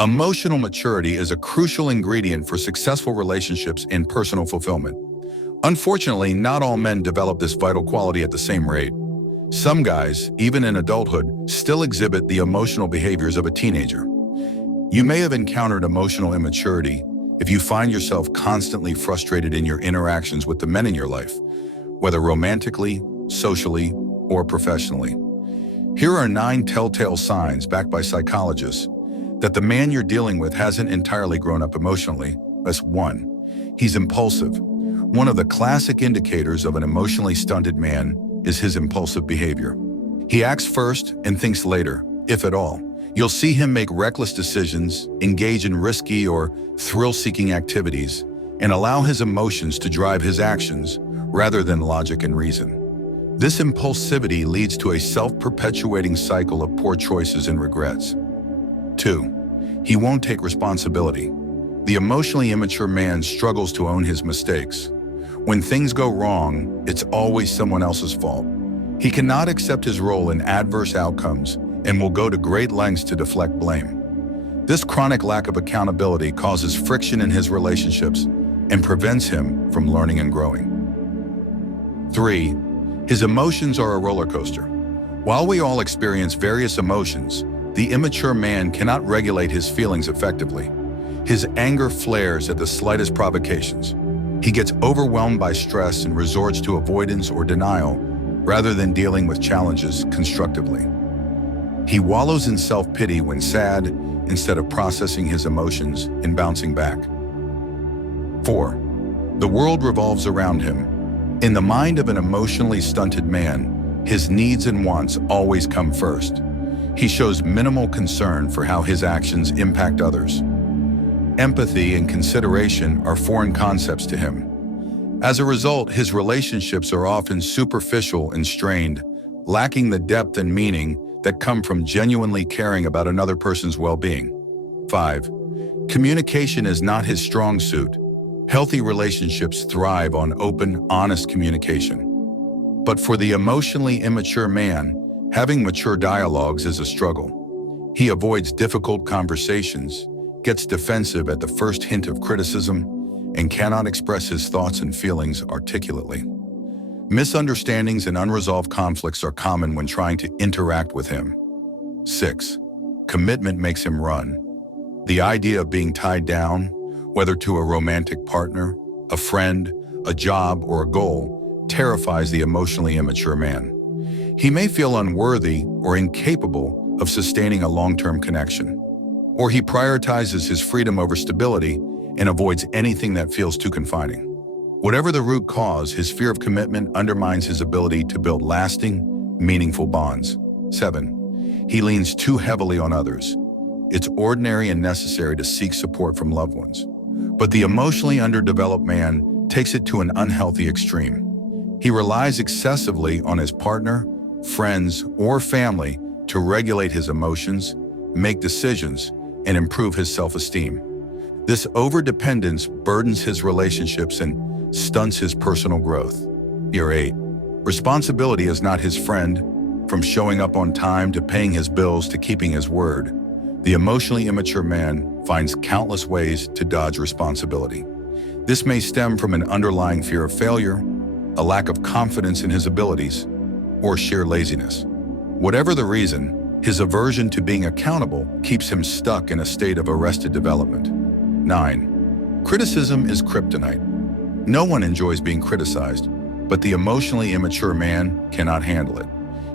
Emotional maturity is a crucial ingredient for successful relationships and personal fulfillment. Unfortunately, not all men develop this vital quality at the same rate. Some guys, even in adulthood, still exhibit the emotional behaviors of a teenager. You may have encountered emotional immaturity if you find yourself constantly frustrated in your interactions with the men in your life, whether romantically, socially, or professionally. Here are 9 telltale signs backed by psychologists that the man you're dealing with hasn't entirely grown up emotionally. That's 1. He's impulsive. One of the classic indicators of an emotionally stunted man is his impulsive behavior. He acts first and thinks later, if at all. You'll see him make reckless decisions, engage in risky or thrill-seeking activities, and allow his emotions to drive his actions rather than logic and reason. This impulsivity leads to a self-perpetuating cycle of poor choices and regrets. 2. He won't take responsibility. The emotionally immature man struggles to own his mistakes. When things go wrong, it's always someone else's fault. He cannot accept his role in adverse outcomes and will go to great lengths to deflect blame. This chronic lack of accountability causes friction in his relationships and prevents him from learning and growing. 3. His emotions are a roller coaster. While we all experience various emotions, the immature man cannot regulate his feelings effectively. His anger flares at the slightest provocations. He gets overwhelmed by stress and resorts to avoidance or denial rather than dealing with challenges constructively. He wallows in self-pity when sad instead of processing his emotions and bouncing back. 4. The world revolves around him. In the mind of an emotionally stunted man, his needs and wants always come first. He shows minimal concern for how his actions impact others. Empathy and consideration are foreign concepts to him. As a result, his relationships are often superficial and strained, lacking the depth and meaning that come from genuinely caring about another person's well-being. 5. Communication is not his strong suit. Healthy relationships thrive on open, honest communication. But for the emotionally immature man, having mature dialogues is a struggle. He avoids difficult conversations, gets defensive at the first hint of criticism, and cannot express his thoughts and feelings articulately. Misunderstandings and unresolved conflicts are common when trying to interact with him. 6. Commitment makes him run. The idea of being tied down, whether to a romantic partner, a friend, a job, or a goal, terrifies the emotionally immature man. He may feel unworthy or incapable of sustaining a long-term connection, or he prioritizes his freedom over stability and avoids anything that feels too confining. Whatever the root cause, his fear of commitment undermines his ability to build lasting, meaningful bonds. 7. He leans too heavily on others. It's ordinary and necessary to seek support from loved ones, but the emotionally underdeveloped man takes it to an unhealthy extreme. He relies excessively on his partner, friends, or family to regulate his emotions, make decisions, and improve his self-esteem. This overdependence burdens his relationships and stunts his personal growth. Year 8. Responsibility is not his friend. From showing up on time to paying his bills to keeping his word, the emotionally immature man finds countless ways to dodge responsibility. This may stem from an underlying fear of failure, a lack of confidence in his abilities, or sheer laziness. Whatever the reason, his aversion to being accountable keeps him stuck in a state of arrested development. 9. Criticism is cryptonite. No one enjoys being criticized, but the emotionally immature man cannot handle it.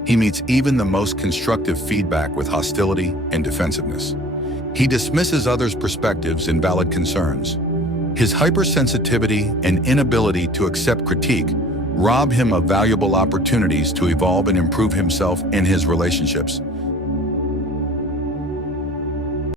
He meets even the most constructive feedback with hostility and defensiveness. He dismisses others' perspectives and valid concerns. His hypersensitivity and inability to accept critique rob him of valuable opportunities to evolve and improve himself and his relationships.